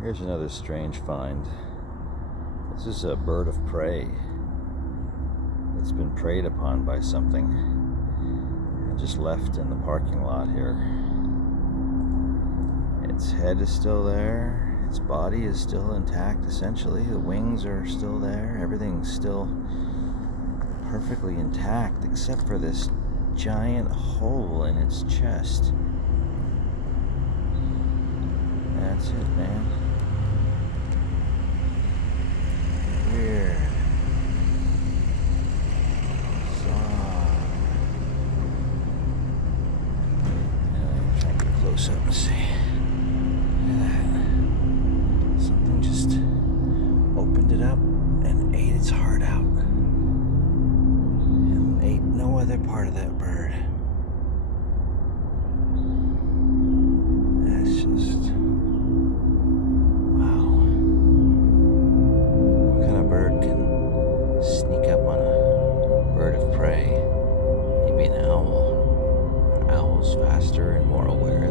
Here's another strange find. This is a bird of prey that's been preyed upon by something and just left in the parking lot here. Its head is still there. Its body is still intact, essentially. The wings are still there. Everything's still perfectly intact except for this giant hole in its chest. That's it, man. Weird. I'm trying to get close up and see. Look at that. Something just opened it up and ate its heart out. And ate no other part of that bird. That's just... wow. What kind of bird can sneak up on a bird of prey? Maybe an owl. Are owls faster and more aware